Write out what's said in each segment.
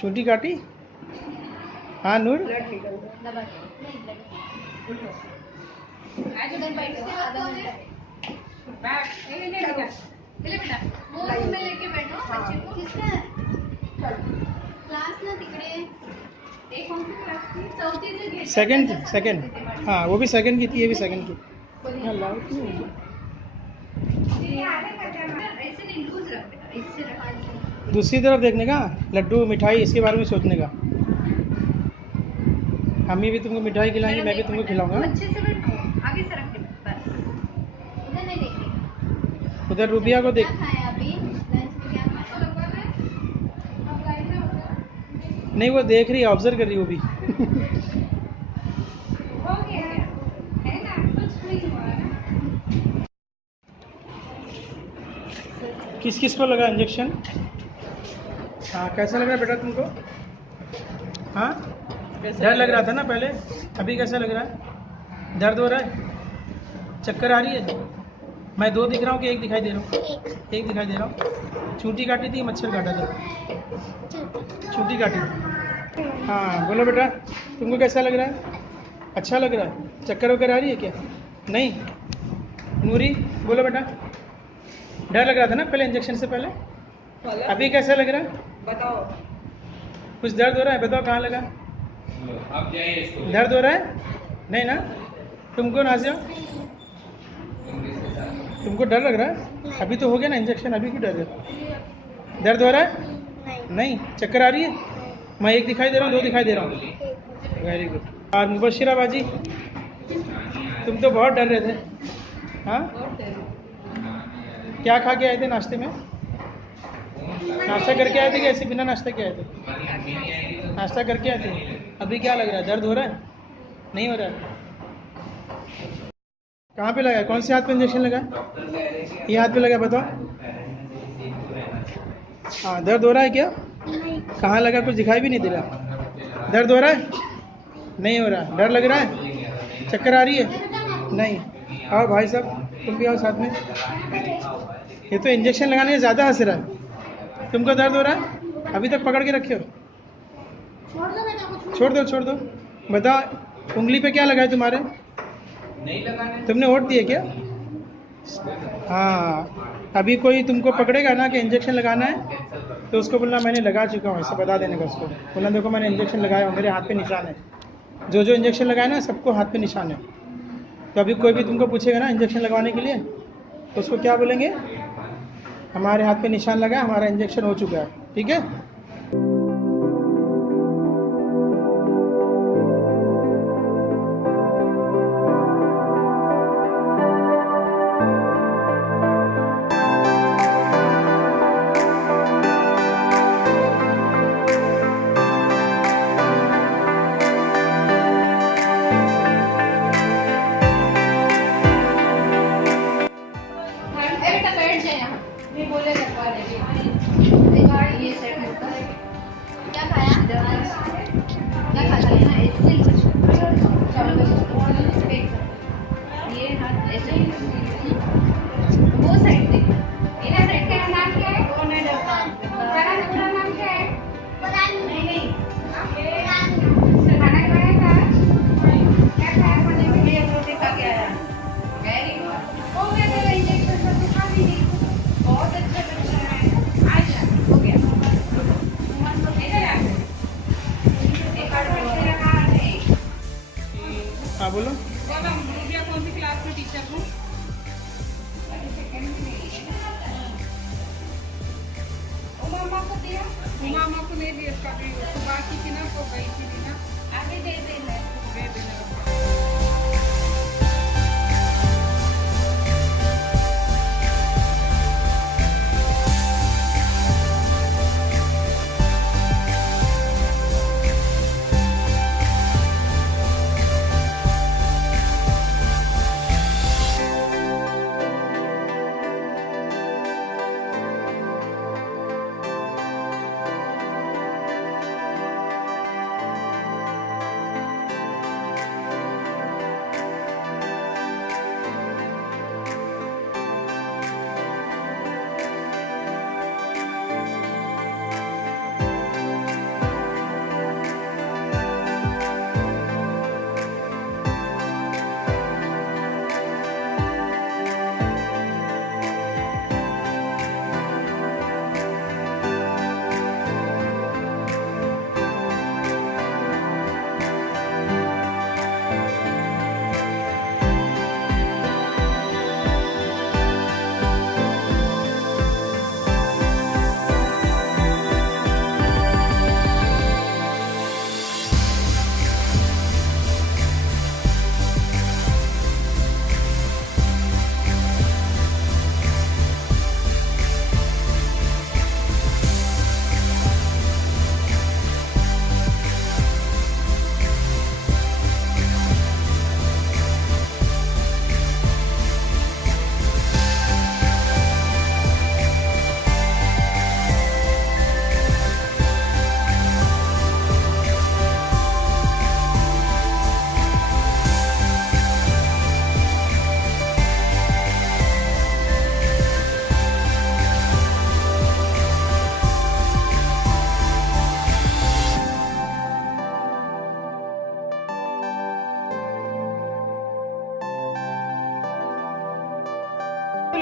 छोटी काटी। हाँ नूर, सेकंड। हाँ वो भी सेकंड की थी, ये भी सेकंड की। दूसरी तरफ देखने का, लड्डू मिठाई इसके बारे में सोचने का। हम भी तुमको मिठाई खिलाएंगे, मैं भी तुमको खिलाऊंगा। आगे से रख दे बस, उधर नहीं देखने। उधर रूबिया को देख। क्या खाया अभी लंच में, क्या खाया? नहीं वो देख रही है, ऑब्जर्व कर रही है वो भी। हो गया है ना, कुछ नहीं हुआ ना। किस किस को लगा इंजेक्शन? हाँ कैसा लग रहा है बेटा तुमको? हाँ डर लग रहा था ना पहले, अभी कैसा लग रहा है? दर्द हो रहा है? चक्कर आ रही है? मैं दो दिख रहा हूँ कि एक दिखाई दे रहा हूँ? एक दिखाई दे रहा हूँ। चूंटी काटी थी, मच्छर काटा था? चूंटी काटी थी। हाँ बोलो बेटा, तुमको कैसा लग रहा है? अच्छा लग रहा है? चक्कर वक्कर आ रही है क्या? नहीं। नूरी बोलो बेटा, डर लग रहा था ना पहले इंजेक्शन से पहले, अभी कैसा लग रहा है? बताओ। कुछ दर्द हो रहा है? बताओ कहाँ लगा? अब जाइए इसको। दर्द हो रहा है? नहीं ना? तुमको नाज़िया, तुमको डर लग रहा है? अभी तो हो गया ना इंजेक्शन, अभी क्यों डर रहे हो? दर्द हो रहा है? नहीं। चक्कर आ रही है? मैं एक दिखाई दे रहा हूँ, दो दिखाई दे रहा हूँ? Very good. और मुबशिरा बाजी, तुम तो बहुत डर रहे थे। हाँ क्या खा के आए थे नाश्ते में? नाश्ता करके आए थे कि ऐसे बिना नाश्ता के आए थे? नाश्ता करके आए थे। अभी क्या लग रहा है? दर्द हो रहा है? नहीं हो रहा है? कहाँ पे लगा है? कौन से हाथ पे इंजेक्शन लगा है? ये हाथ पे लगा है, बताओ। हाँ दर्द हो रहा है क्या? कहाँ लगा? कुछ दिखाई भी नहीं दे रहा। दर्द हो रहा है? नहीं हो रहा। डर लग रहा है? चक्कर आ रही है? नहीं। आओ भाई साहब, तुम भी आओ साथ में। ये तो इंजेक्शन लगाने से ज़्यादा हंस रहा है। तुमको दर्द हो रहा है? अभी तक पकड़ के रखे हो। छोड़ दो। बताओ उंगली पे क्या लगा है तुम्हारे? नहीं लगाने। तुमने वोट दिए क्या? हाँ अभी कोई तुमको पकड़ेगा ना कि इंजेक्शन लगाना है, तो उसको बोलना मैंने लगा चुका हूँ, ऐसे बता देने का उसको। बोलना देखो मैंने इंजेक्शन लगाया हूँ, मेरे हाथ पे निशान है। जो जो इंजेक्शन लगाया ना सबको हाथ पे निशान है। तो अभी कोई भी तुमको पूछेगा ना इंजेक्शन लगवाने के लिए, तो उसको क्या बोलेंगे? हमारे हाथ पे निशान लगा है, हमारा इंजेक्शन हो चुका है। ठीक है। बेटा बैठ जाए यहाँ, नहीं बोले लगवा देंगे। ये सेट होता है। क्या खाया? क्या खाता है ना ऐसे ये हाथ ऐसे वो साइड देखो, इधर साइड का नाम क्या है? कौन है तुम्हारा पूरा नाम क्या है? पता नहीं। खाना खाया था? क्या खाया खाने में? ये रोटी खा के आया। Very good. हो गया तेरा इंजेक्शन तो खा भी नहीं। बहुत अच्छा बच्चा है। आजा हो गया। इधर आ। एक और तेरा कहाँ है? हाँ बोलो। रूबिया कौन सी क्लास में टीचर हूँ? मामा को दिया? मामा को नहीं दिया, उसका भी उसको बाकी थी ना, तो गई थी ना। आगे दे देना। दे देना।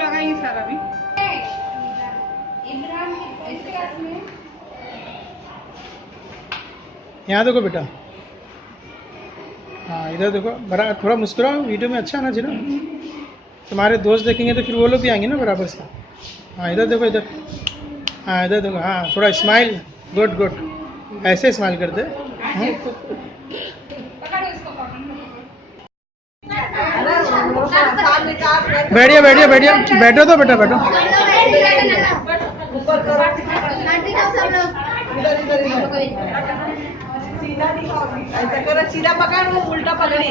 लगाएंगे सर अभी। इब्राहिम इसके क्लास में यहाँ देखो बेटा, हाँ इधर देखो, बड़ा थोड़ा मुस्कुराओ, वीडियो में अच्छा आना चाहिए ना, तुम्हारे दोस्त देखेंगे तो फिर वो लोग भी आएंगे ना बराबर से। हाँ इधर देखो, इधर, हाँ इधर देखो, हाँ थोड़ा स्माइल, गुड गुड, ऐसे स्माइल करते। हाँ? बैठिए बैठिए बैठिए, बैठो तो बेटा बैठो। ऐसा करो, सीधा पकड़, वो उल्टा पकड़ी,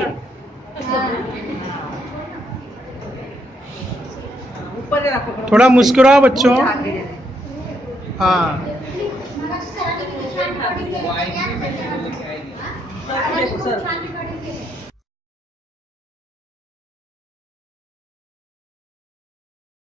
ऊपर जरा पकड़ो। थोड़ा मुस्कुराओ बच्चों। हाँ देखो सर,